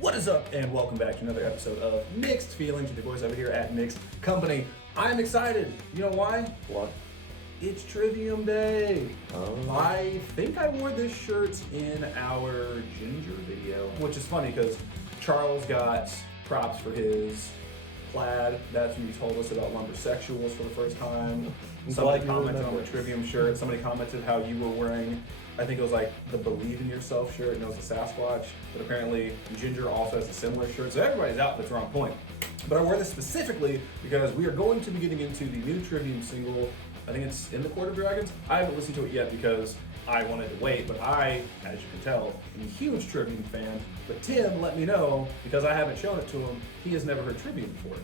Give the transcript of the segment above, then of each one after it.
What is up, and welcome back to another episode of Mixed Feelings with your boys over here at Mixed Company. I'm excited. You know why? What? It's Trivium Day. Oh. I think I wore this shirt in our Ginger video, which is funny because Charles got props for his plaid. That's when you told us about lumbersexuals for the first time. Somebody commented on the Trivium shirt. Somebody commented how you were wearing, I think it was like the Believe in Yourself shirt, and it was a Sasquatch. But apparently Ginger also has a similar shirt. So everybody's outfits are on point. But I wore this specifically because we are going to be getting into the new Trivium single. I think it's In the Court of Dragons. I haven't listened to it yet because I wanted to wait, but I, as you can tell, am a huge Trivium fan. But Tim let me know, because I haven't shown it to him, he has never heard Trivium before.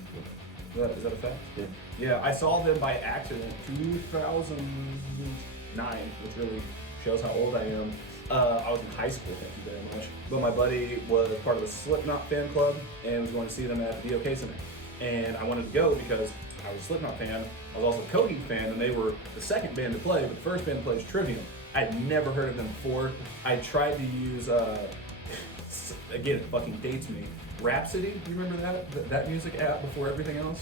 Is that a fact? Yeah. Yeah, I saw them by accident 2009, which really shows how old I am. I was in high school, thank you very much. But my buddy was part of the Slipknot fan club and was going to see them at the DOK Center. And I wanted to go because I was a Slipknot fan. I was also a Cody fan, and they were the second band to play, but the first band to play is Trivium. I'd never heard of them before. I tried to use, again, it fucking dates me, Rhapsody. Do you remember that music app before everything else?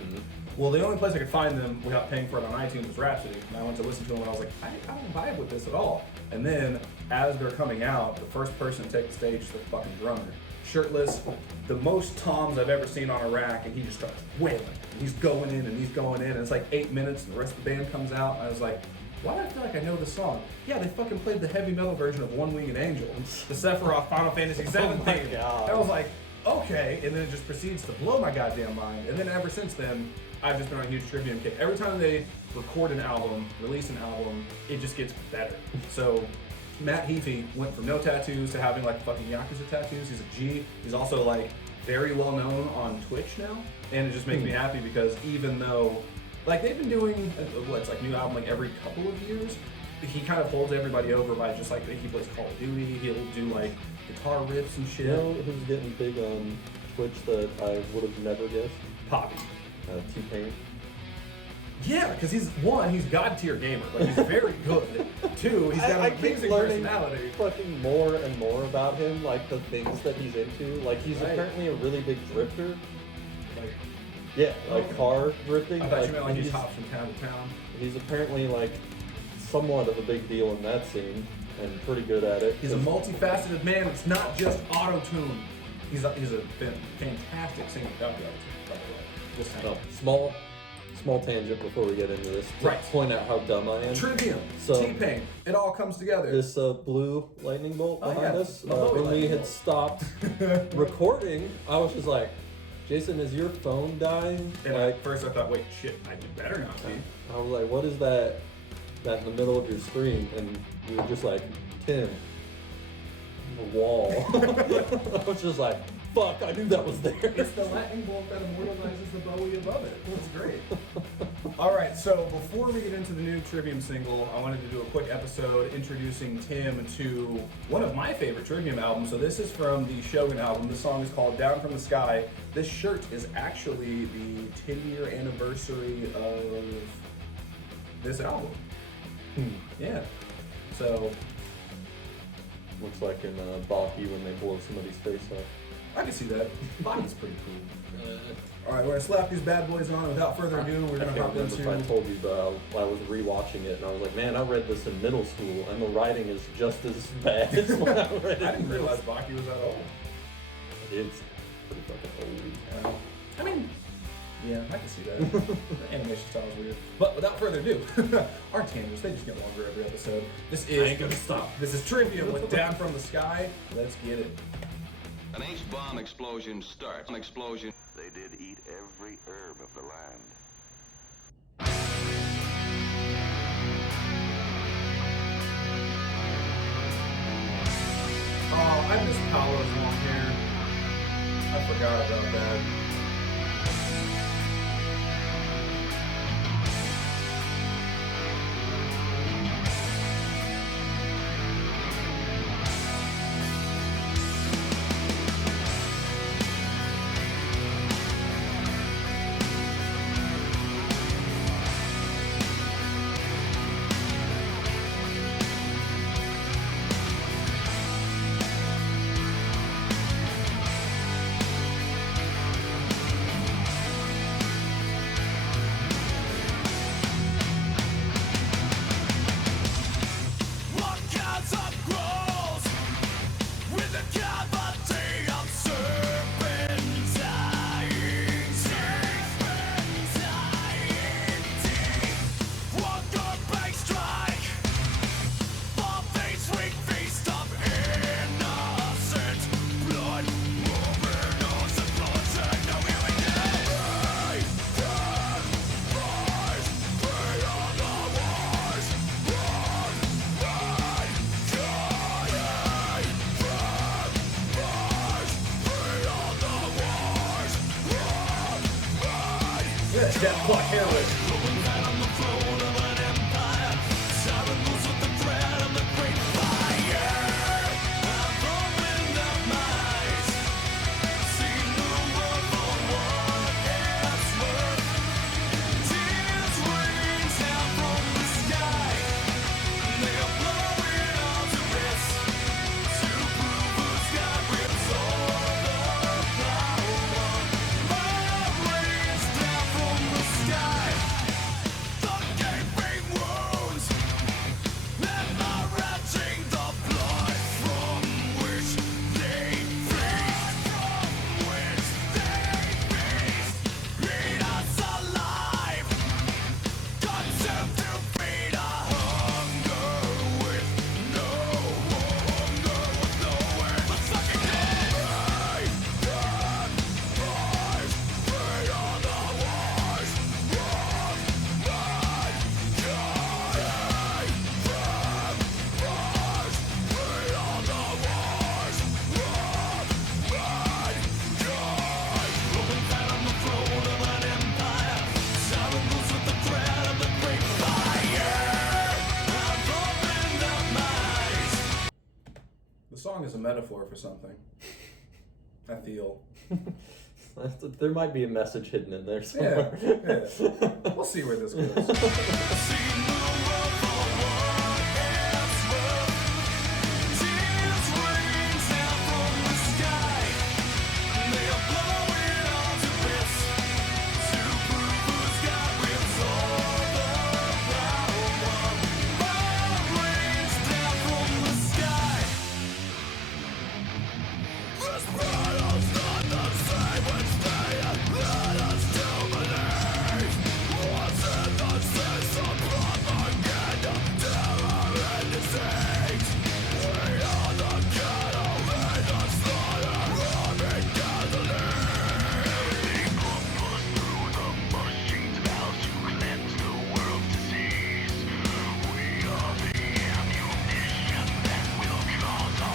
Mm-hmm. Well, the only place I could find them without paying for it on iTunes was Rhapsody. And I went to listen to them and I was like, I don't vibe with this at all. And then, as they're coming out, the first person to take the stage is the fucking drummer. Shirtless, the most toms I've ever seen on a rack, and he just starts wailing. And he's going in and he's going in, and it's like 8 minutes, and the rest of the band comes out, and I was like, why do I feel like I know this song? Yeah, they fucking played the heavy metal version of One Winged Angel, the Sephiroth Final Fantasy VII theme. God. I was like, okay, and then it just proceeds to blow my goddamn mind. And then ever since then, I've just been on a huge Trivium kick. Every time they record an album, release an album, it just gets better. So Matt Heafy went from no tattoos to having like fucking Yakuza tattoos. He's a G. He's also like very well known on Twitch now. And it just makes me happy because even though, like, they've been doing, it's like new album like every couple of years, he kind of holds everybody over by just like, he plays Call of Duty, he'll do like guitar riffs and shit. You know who's getting big on Twitch that I would have never guessed? Poppy. T-Pain. Yeah, because he's god tier gamer. Like, he's very good. Two, he's got an amazing personality. Fucking more and more about him, like the things that he's into. Like, he's apparently a really big drifter. Like, yeah, like car drifting. I thought you meant like he hops from town to town. He's apparently like somewhat of a big deal in that scene and pretty good at it. He's a multifaceted man. It's not just auto-tune. He's a fantastic singer without the auto-tune, by the way. Just saying. Small tangent before we get into this. To right. Point out how dumb I am. Trivium, so, T-Pain, it all comes together. This blue lightning bolt behind us, when we had stopped recording, I was just like, Jason, is your phone dying? And at first I thought, wait, shit, I better not be. I was like, what is that in the middle of your screen? And you were just like, Tim, the wall. I was just like, fuck, I knew that was there. It's the lightning bolt that immortalizes the Bowie above it. It's great. All right, so before we get into the new Trivium single, I wanted to do a quick episode introducing Tim to one of my favorite Trivium albums. So this is from the Shogun album. The song is called Down from the Sky. This shirt is actually the 10-year anniversary of this album. Yeah. So looks like in Baki when they blow somebody's face off. I can see that. Body's pretty cool. All right, we're gonna slap these bad boys on. Without further ado, we're gonna hop into. If I told you, but I was rewatching it and I was like, man, I read this in middle school, and the writing is just as bad as when I read it. I didn't realize Baki was that old. It's pretty fucking old. I mean, yeah, I can see that. The animation style is weird. But without further ado, our tangents, they just get longer every episode. This is. I ain't gonna stop. This is Trivium with Down from the Sky. Let's get it. An H-bomb explosion starts. An explosion. They did eat every herb of the land. Oh, I miss Paolo's long hair. I forgot about that. Death Clock Heroin. The song is a metaphor for something. I feel. There might be a message hidden in there Yeah, somewhere. yeah. We'll see where this goes.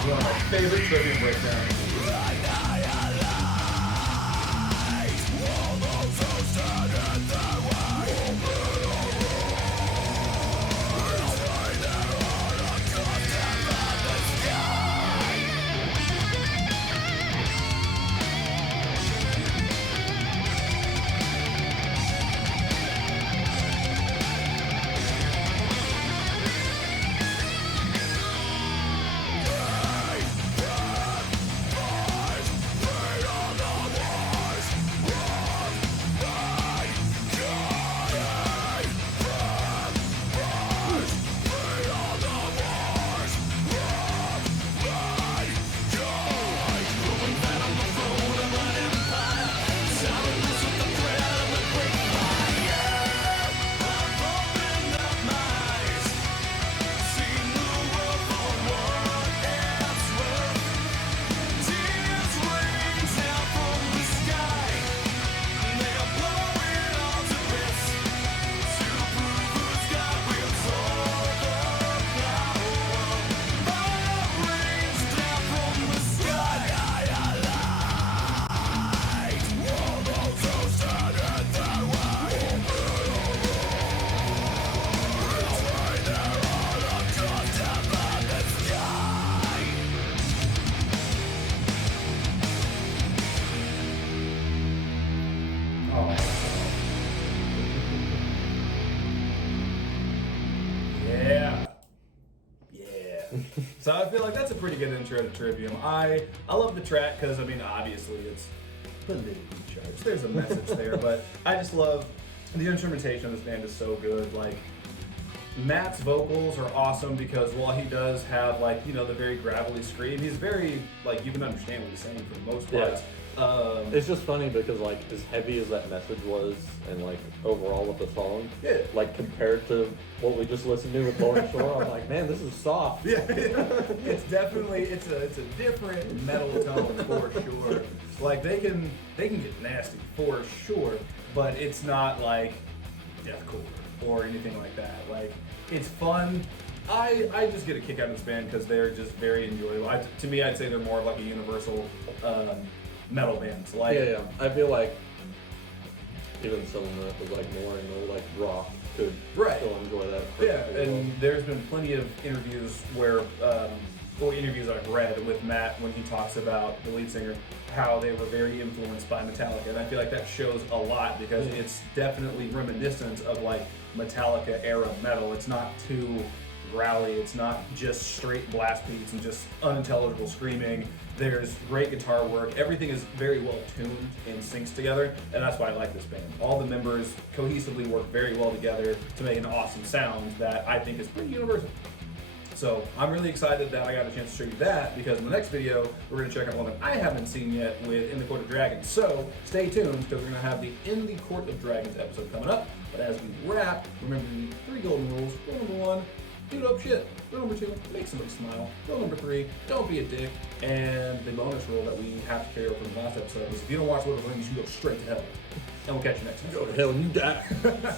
One of my favorite Trivium breakdowns. So I feel like that's a pretty good intro to Trivium. I love the track because, I mean, obviously it's politically charged. There's a message there, but I just love the instrumentation of this band is so good. Like, Matt's vocals are awesome because while he does have, like, you know, the very gravelly scream, he's very, like, you can understand what he's saying for the most part. Yeah. It's just funny because, like, as heavy as that message was and, like, overall with the song, Yeah. like, compared to what we just listened to with Lauren Shore, I'm like, man, this is soft. Yeah, it's definitely, it's a different metal tone for sure. Like, they can get nasty for sure, but it's not like deathcore or anything like that. Like, it's fun. I just get a kick out of this band because they're just very enjoyable. To me, I'd say they're more of like a universal metal band. So like, Yeah. I feel like even someone that was like more into like rock could Right. still enjoy that. Yeah, perfectly well. and there's been plenty of interviews where, or interviews I've read with Matt when he talks about the lead singer, how they were very influenced by Metallica, and I feel like that shows a lot because it's definitely reminiscent of like Metallica era metal. It's not too growly, it's not just straight blast beats and just unintelligible screaming. There's great guitar work. Everything is very well tuned and syncs together, and that's why I like this band. All the members cohesively work very well together to make an awesome sound that I think is pretty universal. So I'm really excited that I got a chance to show you that, because in the next video, we're going to check out one that I haven't seen yet with In the Court of Dragons. So stay tuned, because we're going to have the In the Court of Dragons episode coming up. But as we wrap, remember the 3 golden rules. Rule number 1, do dope shit. Rule number 2, make somebody smile. Rule number 3, don't be a dick. And the bonus rule that we have to carry over from the last episode is if you don't watch Lord of the Rings, you go straight to hell. And we'll catch you next time. Go to hell and you die.